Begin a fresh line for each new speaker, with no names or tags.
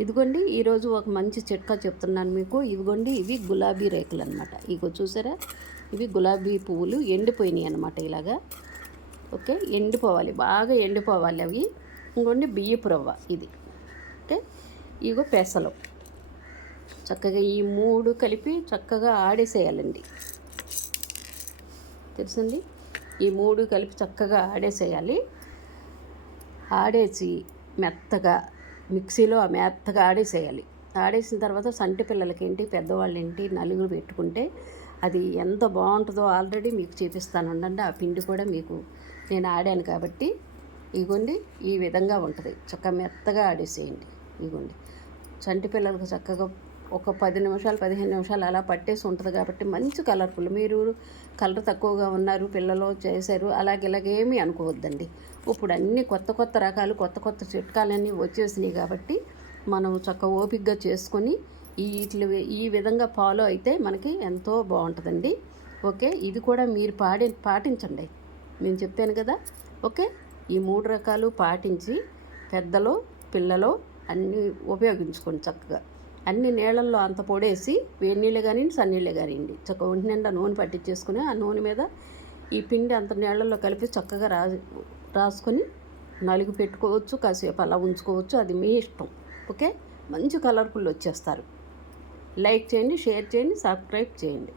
ఇదిగోండి ఈరోజు ఒక మంచి చిట్కా చెప్తున్నాను మీకు. ఇదిగోండి ఇవి గులాబీ రేకులు అనమాట ఇగో చూసారా? ఇవి గులాబీ పువ్వులు ఎండిపోయినాయి అనమాట ఇలాగా. ఓకే ఎండిపోవాలి బాగా ఎండిపోవాలి అవి. ఇంకోండి బియ్యపు రవ్వ ఇది. ఓకే ఇగో పెసలు. చక్కగా ఈ మూడు కలిపి చక్కగా ఆడేసేయాలండి. తెలుసండి? ఈ మూడు కలిపి చక్కగా ఆడేసేయాలి. ఆడేసి మెత్తగా మిక్సీలో ఆ మెత్తగా ఆడేసేయాలి. ఆడేసిన తర్వాత సంటి పిల్లలకి ఏంటి నలుగురు పెట్టుకుంటే అది ఎంత బాగుంటుందో ఆల్రెడీ మీకు చూపిస్తాను. ఉండండి ఆ పిండి కూడా మీకు నేను ఆడాను కాబట్టి ఇగోండి ఈ విధంగా ఉంటుంది. చక్కగా మెత్తగా ఆడేసేయండి. ఇగోండి. చంటి పిల్లలకు చక్కగా ఒక పది నిమిషాలు పదిహేను నిమిషాలు అలా పట్టేసి ఉంటుంది కాబట్టి మంచి కలర్ఫుల్. మీరు కలర్ తక్కువగా ఉన్నారు పిల్లలు చేశారు అలాగే ఇలాగేమీ అనుకోవద్దండి. ఇప్పుడు అన్ని కొత్త కొత్త రకాలు కొత్త కొత్త చిట్కాలన్నీ వచ్చేసినాయి కాబట్టి మనం చక్క ఓపిక్గా చేసుకొని ఈ ఈ విధంగా ఫాలో అయితే మనకి ఎంతో బాగుంటుందండి. ఓకే? ఇది కూడా మీరు పాడి పాటించండి. నేను చెప్పాను కదా? ఓకే? ఈ మూడు రకాలు పాటించి పెద్దలు పిల్లలు అన్నీ ఉపయోగించుకోండి చక్కగా. అన్ని నీళ్ళల్లో అంత పొడేసి వేడి నీళ్ళు కానివ్వండి సన్నీళ్ళు కానివ్వండి చక్కగా ఒంటి నిండా నూనె పట్టించేసుకుని ఆ నూనె మీద ఈ పిండి అంత నీళ్ళల్లో కలిపి చక్కగా రా రాసుకొని నలుగు పెట్టుకోవచ్చు కాసేపు అలా ఉంచుకోవచ్చు. అది మీ ఇష్టం. ఓకే? మంచి కలర్ఫుల్ వచ్చేస్తారు. లైక్ చేయండి షేర్ చేయండి సబ్స్క్రైబ్ చేయండి.